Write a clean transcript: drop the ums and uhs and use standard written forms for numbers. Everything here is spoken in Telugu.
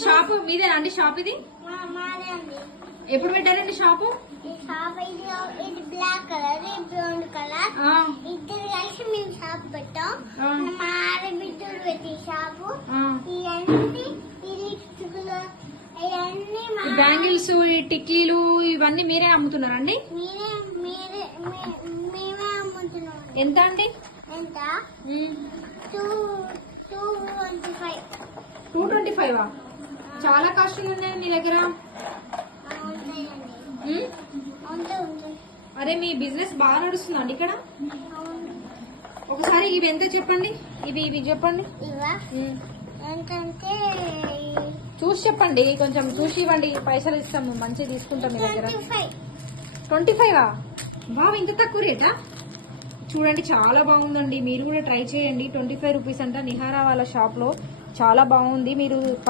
షాప్ మీదేనా అండి? షాప్ ఇది ఎప్పుడు పెట్టారండి షాపు? ఇది బ్లాక్ కలర్, ఇది బ్రౌన్ కలర్. ఇద్దరు కలిసి మేము షాప్ పెట్టాం. మా ఆడబిడ్డలు పెట్టి షాపు. ఇవన్నీ బ్యాంగిల్స్, ఈ టిక్లీలు ఇవన్నీ మీరే అమ్ముతున్నారండి? మేమే అమ్ముతున్నాం. ఎంత అండి? ఎంత? 225. 225 చాలా కాస్ట్లీ ఉన్నాయి మీ దగ్గర. అరే మీ బిజినెస్ బాగా నడుస్తుందండి ఇక్కడ. ఒకసారి ఇవి ఎంత చెప్పండి, ఇవి చెప్పండి. ఏంటంటే చూసి చెప్పండి, కొంచెం చూసి ఇవ్వండి, పైసలు ఇస్తాము, మంచిగా తీసుకుంటాం మీ దగ్గర. 25 బాబు, ఇంత తక్కువ రేటా? చూడండి చాలా బాగుందండి, మీరు కూడా ట్రై చేయండి. 25 రూపీస్ అంట నిహారా వాళ్ళ షాప్ లో, చాలా బాగుంది. మీరు